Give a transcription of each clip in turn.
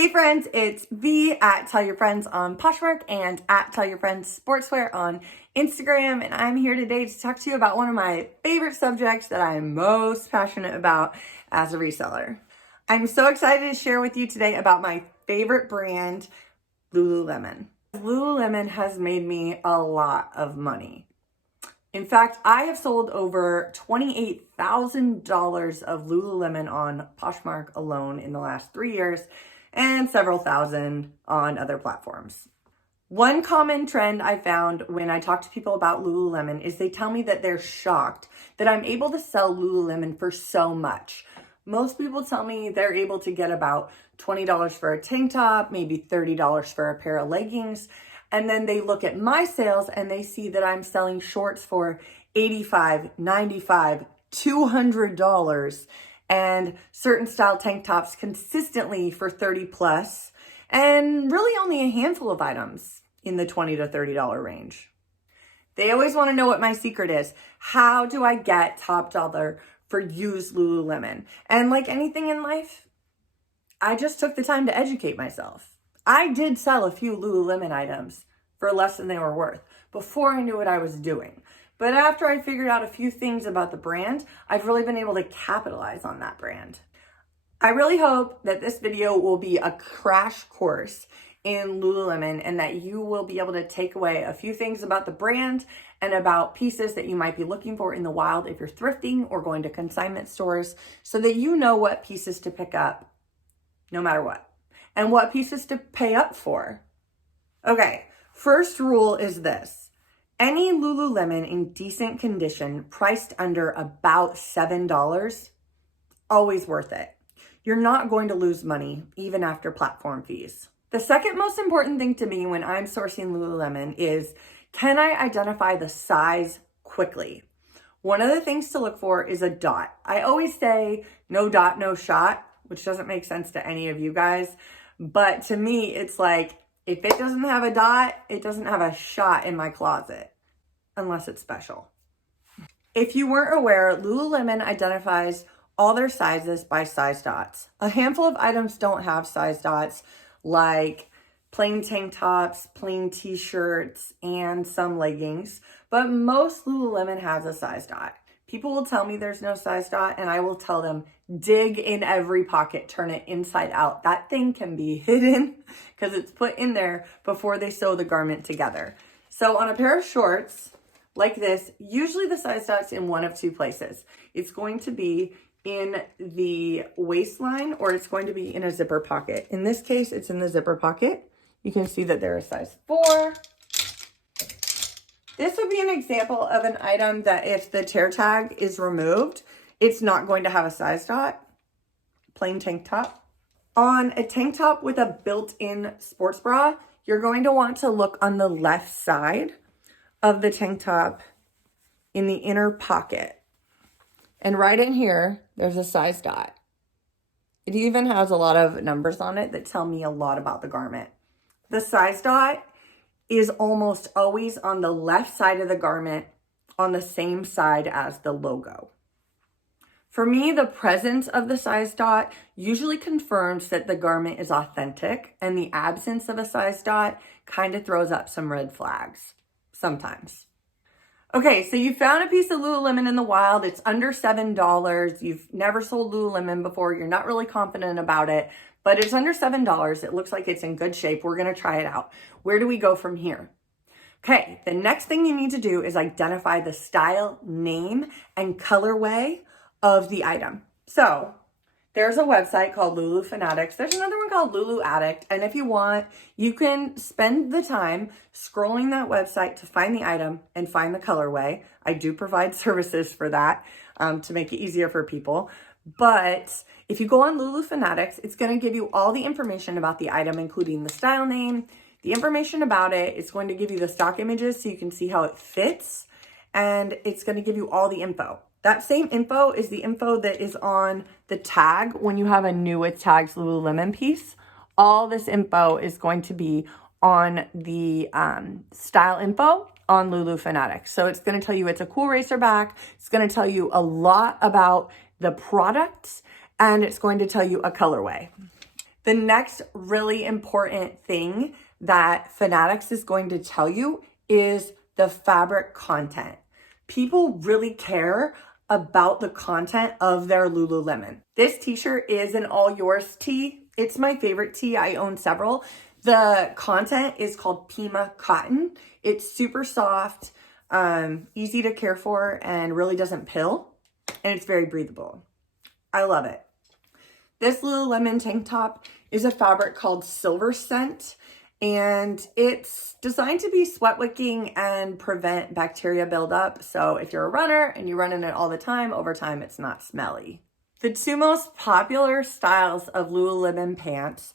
Hey friends, it's V at Tell Your Friends on Poshmark and at Tell Your Friends Sportswear on Instagram. And I'm here today to talk to you about one of my favorite subjects that I'm most passionate about as a reseller. I'm so excited to share with you today about my favorite brand, Lululemon. Lululemon has made me a lot of money. In fact, I have sold over $28,000 of Lululemon on Poshmark alone in the last 3 years and several thousand on other platforms. One common trend I found when I talk to people about Lululemon is they tell me that they're shocked that I'm able to sell Lululemon for so much. Most people tell me they're able to get about $20 for a tank top, maybe $30 for a pair of leggings. And then they look at my sales and they see that I'm selling shorts for $85, $95, $200 and certain style tank tops consistently for 30 plus, and really only a handful of items in the $20 to $30 range. They always want to know what my secret is. How do I get top dollar for used Lululemon? And like anything in life, I just took the time to educate myself. I did sell a few Lululemon items for less than they were worth before I knew what I was doing. But after I figured out a few things about the brand, I've really been able to capitalize on that brand. I really hope that this video will be a crash course in Lululemon and that you will be able to take away a few things about the brand and about pieces that you might be looking for in the wild if you're thrifting or going to consignment stores, so that you know what pieces to pick up no matter what and what pieces to pay up for. Okay. First rule is this: any Lululemon in decent condition priced under about $7, always worth it. You're not going to lose money even after platform fees. The second most important thing to me when I'm sourcing Lululemon is, can I identify the size quickly? One of the things to look for is a dot. I always say no dot, no shot, which doesn't make sense to any of you guys. But to me, it's like, if it doesn't have a dot, it doesn't have a shot in my closet, unless it's special. If you weren't aware, Lululemon identifies all their sizes by size dots. A handful of items don't have size dots, like plain tank tops, plain t-shirts, and some leggings, but most Lululemon has a size dot. People will tell me there's no size dot, and I will tell them, dig in every pocket, turn it inside out. That thing can be hidden because it's put in there before they sew the garment together. So on a pair of shorts like this, usually the size dot's in one of two places. It's going to be in the waistline or it's going to be in a zipper pocket. In this case, it's in the zipper pocket. You can see that they're a size 4. This would be an example of an item that if the tear tag is removed, it's not going to have a size dot. Plain tank top. On a tank top with a built-in sports bra, you're going to want to look on the left side of the tank top in the inner pocket. And right in here, there's a size dot. It even has a lot of numbers on it that tell me a lot about the garment. The size dot is almost always on the left side of the garment on the same side as the logo. For me, the presence of the size dot usually confirms that the garment is authentic, and the absence of a size dot kind of throws up some red flags sometimes. Okay, so you found a piece of Lululemon in the wild. It's under $7. You've never sold Lululemon before. You're not really confident about it, but it's under $7. It looks like it's in good shape. We're going to try it out. Where do we go from here? Okay, the next thing you need to do is identify the style, name, and colorway of the item. So there's a website called Lulu Fanatics. There's another one called Lulu Addict. And if you want, you can spend the time scrolling that website to find the item and find the colorway. I do provide services for that to make it easier for people. But if you go on Lulu Fanatics, it's going to give you all the information about the item, including the style name, the information about it. It's going to give you the stock images so you can see how it fits. And it's going to give you all the info. That same info is the info that is on the tag when you have a new with tags Lululemon piece. All this info is going to be on the style info on Lulu Fanatics. So it's going to tell you it's a cool racer back. It's going to tell you a lot about the products, and it's going to tell you a colorway. The next really important thing that Fanatics is going to tell you is the fabric content. People really care about the content of their Lululemon. This t-shirt is an all yours tee. It's my favorite tee. I own several. The content is called Pima cotton. It's super soft, easy to care for, and really doesn't pill. And it's very breathable. I love it. This Lululemon tank top is a fabric called Silver Scent, and it's designed to be sweat wicking and prevent bacteria buildup. So if you're a runner and you run in it all the time, over time it's not smelly. The two most popular styles of Lululemon pants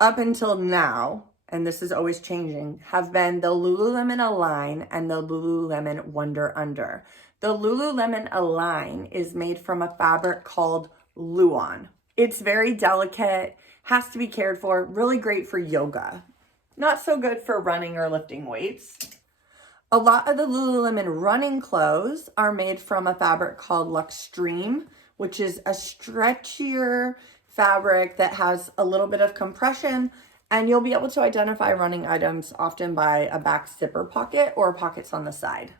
up until now, and this is always changing, have been the Lululemon Align and the Lululemon Wonder Under. The Lululemon Align is made from a fabric called Luon. It's very delicate, has to be cared for, really great for yoga. Not so good for running or lifting weights. A lot of the Lululemon running clothes are made from a fabric called Luxtreme, which is a stretchier fabric that has a little bit of compression, and you'll be able to identify running items often by a back zipper pocket or pockets on the side.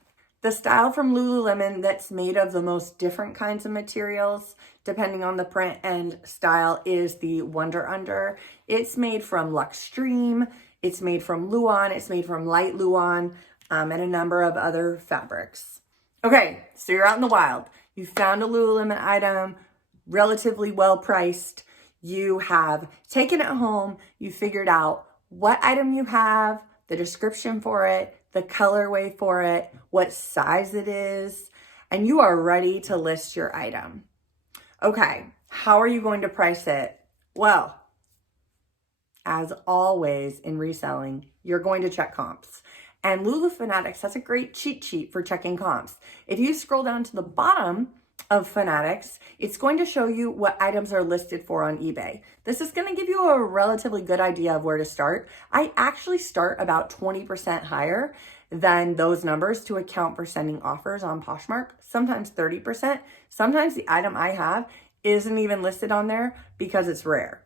The style from Lululemon that's made of the most different kinds of materials, depending on the print and style, is the Wonder Under. It's made from Luxtreme, it's made from Luon, it's made from light Luon, and a number of other fabrics. Okay, so you're out in the wild. You found a Lululemon item, relatively well priced. You have taken it home, you figured out what item you have, the description for it, the colorway for it, what size it is, and you are ready to list your item. Okay, how are you going to price it? Well, as always in reselling, you're going to check comps. And Lulu Fanatics has a great cheat sheet for checking comps. If you scroll down to the bottom of Fanatics, it's going to show you what items are listed for on eBay. This is going to give you a relatively good idea of where to start. I actually start about 20% higher than those numbers to account for sending offers on Poshmark, sometimes 30%. Sometimes the item I have isn't even listed on there because it's rare.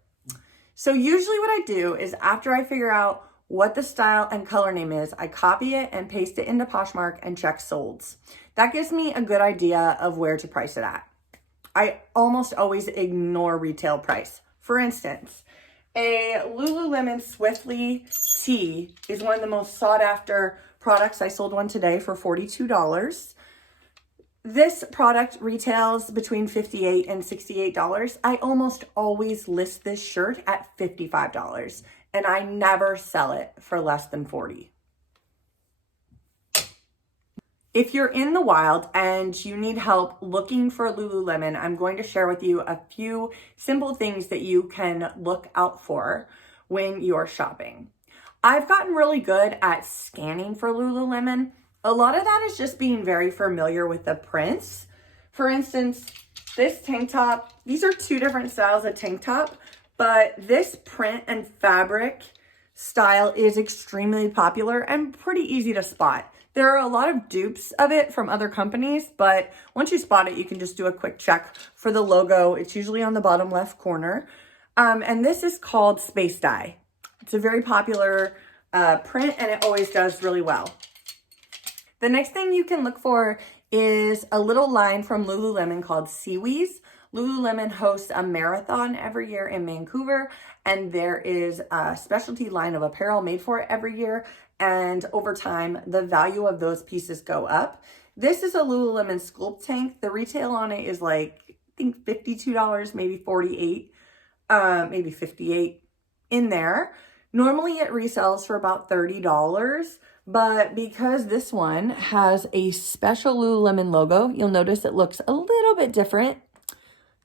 So usually what I do is after I figure out what the style and color name is, I copy it and paste it into Poshmark and check solds. That gives me a good idea of where to price it at. I almost always ignore retail price. For instance, a Lululemon Swiftly tee is one of the most sought after products. I sold one today for $42. This product retails between $58 and $68. I almost always list this shirt at $55, and I never sell it for less than $40. If you're in the wild and you need help looking for Lululemon, I'm going to share with you a few simple things that you can look out for when you're shopping. I've gotten really good at scanning for Lululemon. A lot of that is just being very familiar with the prints. For instance, this tank top, these are two different styles of tank top, but this print and fabric style is extremely popular and pretty easy to spot. There are a lot of dupes of it from other companies, but once you spot it, you can just do a quick check for the logo. It's usually on the bottom left corner. And this is called Space Dye. It's a very popular print, and it always does really well. The next thing you can look for is a little line from Lululemon called Seawees. Lululemon hosts a marathon every year in Vancouver, and there is a specialty line of apparel made for it every year. And over time, the value of those pieces go up. This is a Lululemon Sculpt tank. The retail on it is like, I think $52, maybe $48, maybe $58 in there. Normally it resells for about $30, but because this one has a special Lululemon logo, you'll notice it looks a little bit different.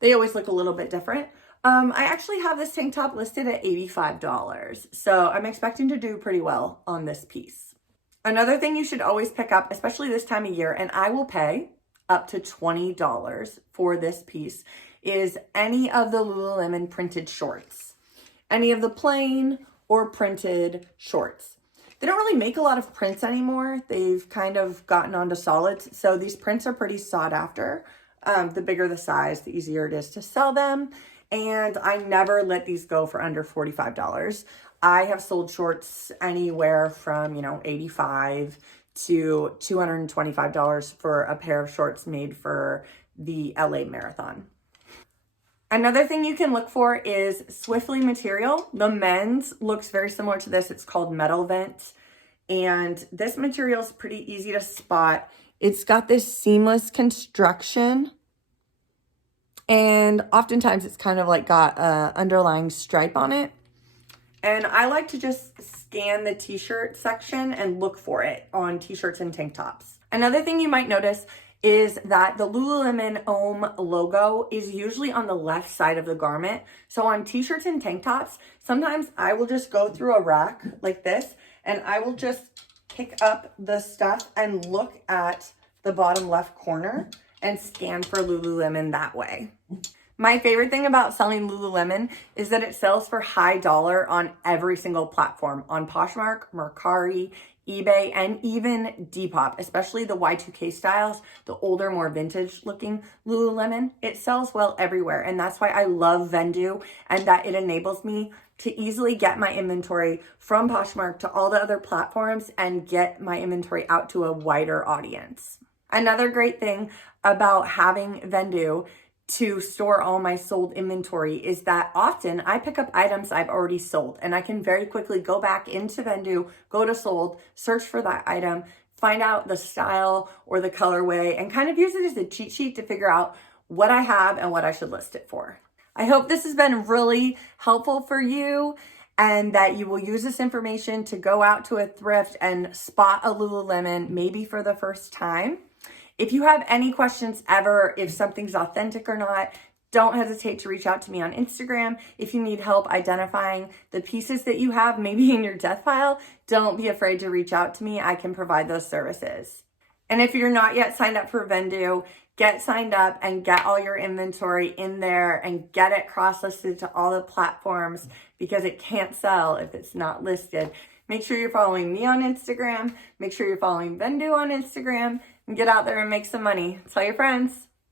They always look a little bit different. I actually have this tank top listed at $85, so I'm expecting to do pretty well on this piece. Another thing you should always pick up, especially this time of year, and I will pay up to $20 for this piece, is any of the Lululemon printed shorts. Any of the plain or printed shorts. They don't really make a lot of prints anymore. They've kind of gotten onto solids, so these prints are pretty sought after. The bigger the size, the easier it is to sell them. and I never let these go for under $45. I have sold shorts anywhere from, $85 to $225 for a pair of shorts made for the LA Marathon. Another thing you can look for is Swiftly material. The men's looks very similar to this. It's called Metal Vent. And this material is pretty easy to spot. It's got this seamless construction. And oftentimes it's kind of like got a underlying stripe on it. And I like to just scan the t-shirt section and look for it on t-shirts and tank tops. Another thing you might notice is that the Lululemon Ohm logo is usually on the left side of the garment. So on t-shirts and tank tops, sometimes I will just go through a rack like this and I will just pick up the stuff and look at the bottom left corner and scan for Lululemon that way. My favorite thing about selling Lululemon is that it sells for high dollar on every single platform, on Poshmark, Mercari, eBay, and even Depop, especially the Y2K styles, the older, more vintage looking Lululemon. It sells well everywhere, and that's why I love VENDOO, and that it enables me to easily get my inventory from Poshmark to all the other platforms and get my inventory out to a wider audience. Another great thing about having VENDOO to store all my sold inventory is that often I pick up items I've already sold and I can very quickly go back into VENDOO, go to sold, search for that item, find out the style or the colorway, and kind of use it as a cheat sheet to figure out what I have and what I should list it for. I hope this has been really helpful for you and that you will use this information to go out to a thrift and spot a Lululemon maybe for the first time. If you have any questions ever, if something's authentic or not, don't hesitate to reach out to me on Instagram. If you need help identifying the pieces that you have maybe in your death pile, don't be afraid to reach out to me. I can provide those services. And if you're not yet signed up for VENDOO, get signed up and get all your inventory in there and get it cross-listed to all the platforms because it can't sell if it's not listed. Make sure you're following me on Instagram. Make sure you're following VENDOO on Instagram and get out there and make some money. Tell your friends.